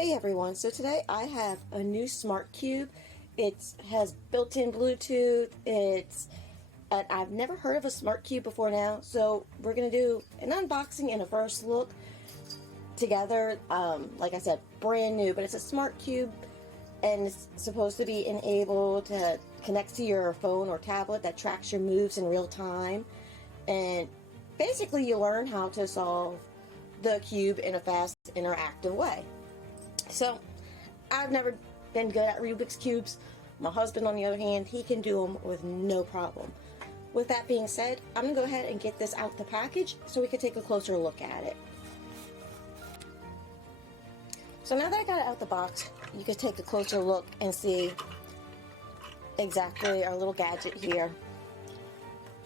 Hey everyone, so today I have a new smart cube. It has built-in Bluetooth. And I've never heard of a smart cube before now, so we're going to do an unboxing and a first look together. Like I said, brand new, but it's a smart cube and it's supposed to be enabled to connect to your phone or tablet that tracks your moves in real time. And basically you learn how to solve the cube in a fast, interactive way. So, I've never been good at Rubik's Cubes. My husband, on the other hand, he can do them with no problem. With that being said, I'm going to go ahead and get this out the package so we can take a closer look at it. So now that I got it out the box, you can take a closer look and see exactly our little gadget here.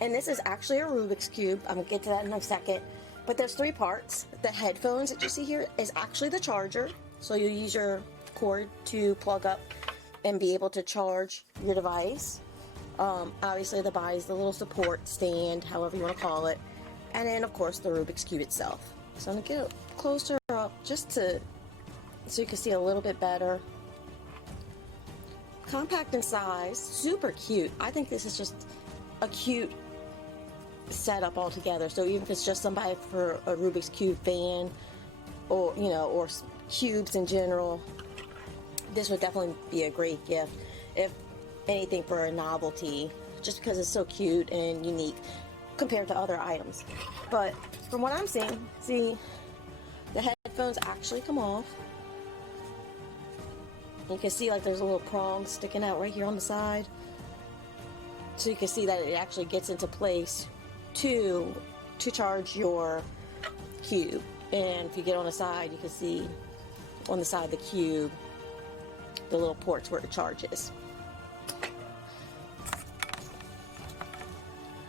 And this is actually a Rubik's Cube. I'm going to get to that in a second. But there's three parts. The headphones that you see here is actually the charger. So you use your cord to plug up and be able to charge your device. Obviously the body is the little support stand, however you want to call it. And then of course the Rubik's Cube itself. So I'm going to get it closer up just so you can see a little bit better. Compact in size, super cute. I think this is just a cute setup altogether. So even if it's just somebody for a Rubik's Cube fan, or or cubes in general, this would definitely be a great gift, if anything, for a novelty, just because it's so cute and unique compared to other items. But from what I'm seeing, see, the headphones actually come off. You can see like there's a little prong sticking out right here on the side, so you can see that it actually gets into place to charge your cube. And if you get on the side, you can see on the side of the cube the little ports where it charges.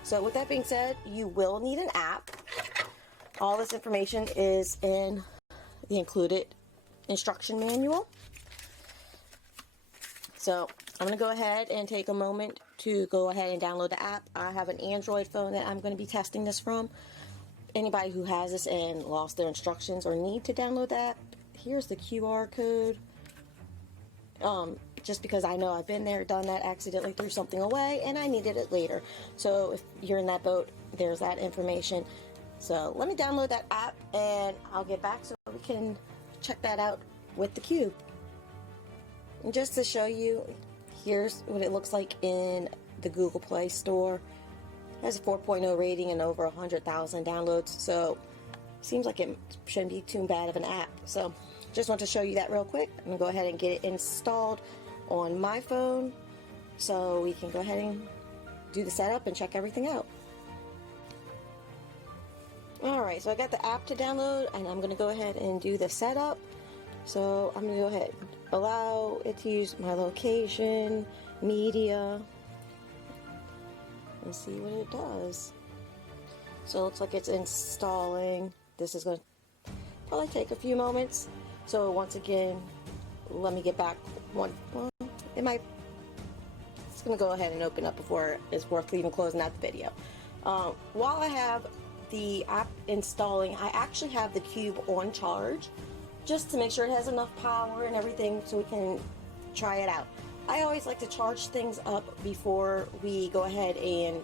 So with that being said, you will need an app. All this information is in the included instruction manual. So I'm going to go ahead and take a moment to go ahead and download the app. I have an Android phone that I'm going to be testing this from. Anybody who has this and lost their instructions or need to download that, here's the QR code. Just because I know I've been there, done that, accidentally threw something away, and I needed it later. So if you're in that boat, there's that information. So let me download that app, and I'll get back so we can check that out with the cube. And just to show you, here's what it looks like in the Google Play Store. It has a 4.0 rating and over 100,000 downloads, so seems like it shouldn't be too bad of an app. So just want to show you that real quick. I'm going to go ahead and get it installed on my phone so we can go ahead and do the setup and check everything out. Alright, so I got the app to download, and I'm going to go ahead and do the setup. So I'm going to go ahead and allow it to use my location, media, and see what it does. So it looks like it's installing. This is going to probably take a few moments. So once again, let me get back one. Well, it's going to go ahead and open up before it's worth even closing out the video. While I have the app installing, I actually have the cube on charge, just to make sure it has enough power and everything so we can try it out. I always like to charge things up before we go ahead and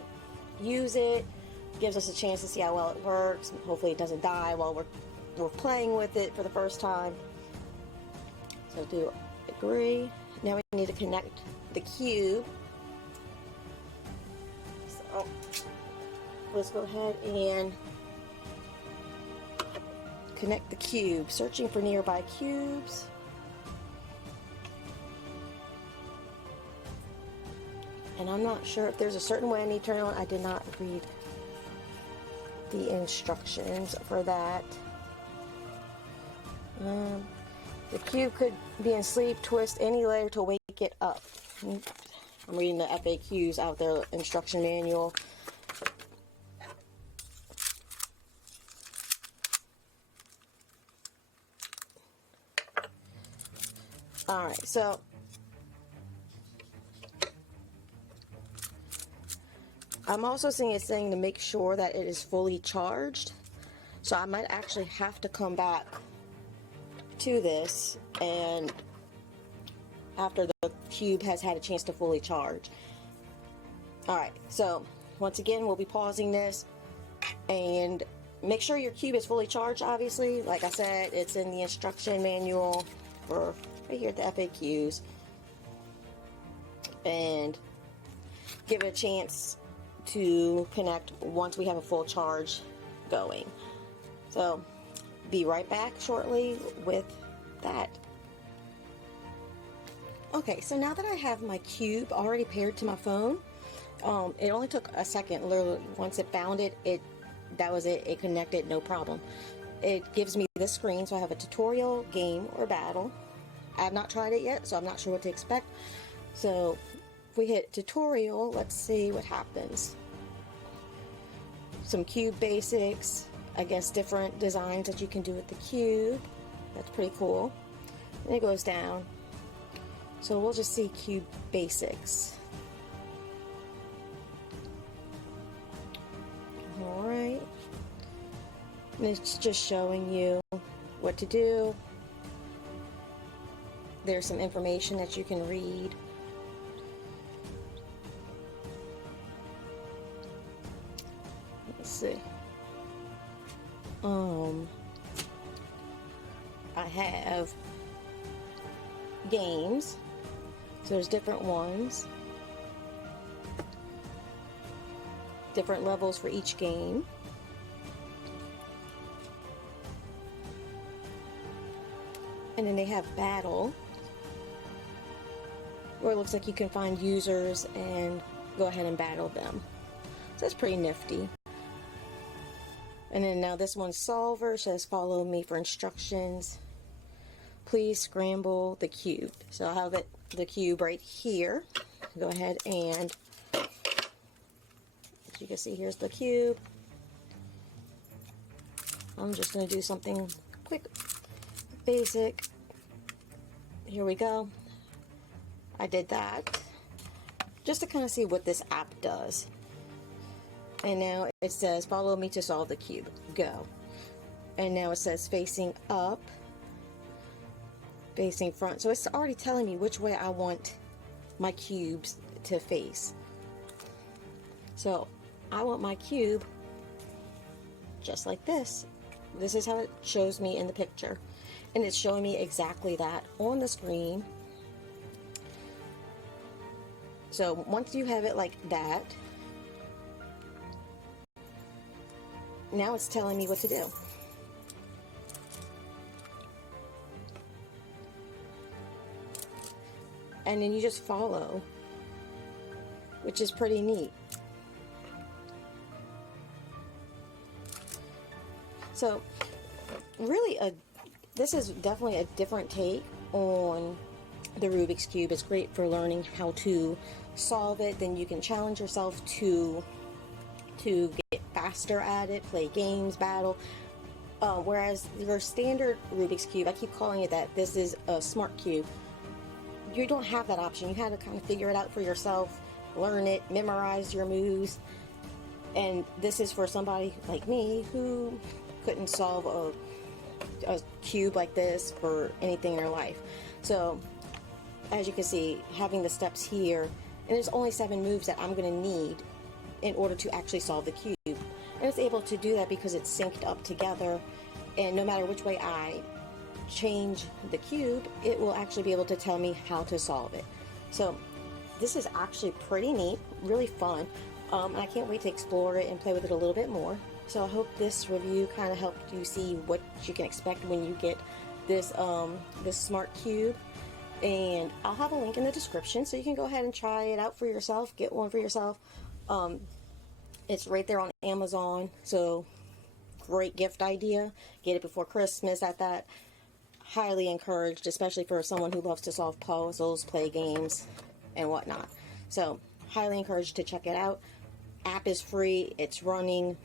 use it. Gives us a chance to see how well it works. Hopefully it doesn't die while we're playing with it for the first time. So do agree. Now we need to connect the cube. So let's go ahead and connect the cube. Searching for nearby cubes. And I'm not sure if there's a certain way I need to turn it on. I did not read the instructions for that. The cube could be in sleep, twist any layer to wake it up. I'm reading the FAQs out there, instruction manual. Alright, so I'm also seeing it saying to make sure that it is fully charged. So I might actually have to come back to this, and after the cube has had a chance to fully charge. Alright, so once again, we'll be pausing this, and make sure your cube is fully charged, obviously. Like I said, it's in the instruction manual for right here at the FAQs. And give it a chance to connect once we have a full charge going. So, be right back shortly with that. Okay, so now that I have my cube already paired to my phone, it only took a second. Literally, once it found it, that was it. It connected, no problem. It gives me this screen, so I have a tutorial, game, or battle. I have not tried it yet, so I'm not sure what to expect. So, if we hit tutorial, let's see what happens. Some cube basics, I guess different designs that you can do with the cube. That's pretty cool. And it goes down. So we'll just see cube basics. Alright. And it's just showing you what to do. There's some information that you can read. Let's see. I have games. So there's different ones. Different levels for each game. And then they have battle, where it looks like you can find users and go ahead and battle them. So that's pretty nifty. And then now this one's solver, says follow me for instructions. Please scramble the cube. So I have the cube right here. Go ahead and, as you can see, here's the cube. I'm just going to do something quick, basic. Here we go. I did that just to kind of see what this app does. And now it says follow me to solve the cube. Go. And now it says facing up, facing front. So it's already telling me which way I want my cubes to face. So I want my cube just like this. This is how it shows me in the picture. And it's showing me exactly that on the screen. So once you have it like that, now it's telling me what to do. And then you just follow, which is pretty neat. So really this is definitely a different take on the Rubik's Cube. It's great for learning how to solve it. Then you can challenge yourself to get faster at it, play games, battle. Whereas your standard Rubik's Cube, I keep calling it that, this is a smart cube. You don't have that option. You had to kind of figure it out for yourself, learn it, memorize your moves. And this is for somebody like me who couldn't solve a cube like this for anything in their life. So as you can see, having the steps here, and there's only 7 moves that I'm going to need in order to actually solve the cube. And it's able to do that because it's synced up together, and no matter which way I change the cube, it will actually be able to tell me how to solve it. So this is actually pretty neat, really fun, and I can't wait to explore it and play with it a little bit more. So I hope this review kind of helped you see what you can expect when you get this this smart cube. And I'll have a link in the description so you can go ahead and try it out for yourself, get one for yourself. It's right there on Amazon, so great gift idea. Get it before Christmas at that. Highly encouraged, especially for someone who loves to solve puzzles, play games, and whatnot. So highly encouraged to check it out. App is free. It's running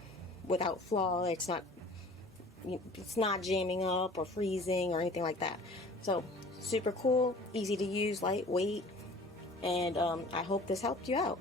without flaw. It's not jamming up or freezing or anything like that. So super cool, easy to use, lightweight, and I hope this helped you out.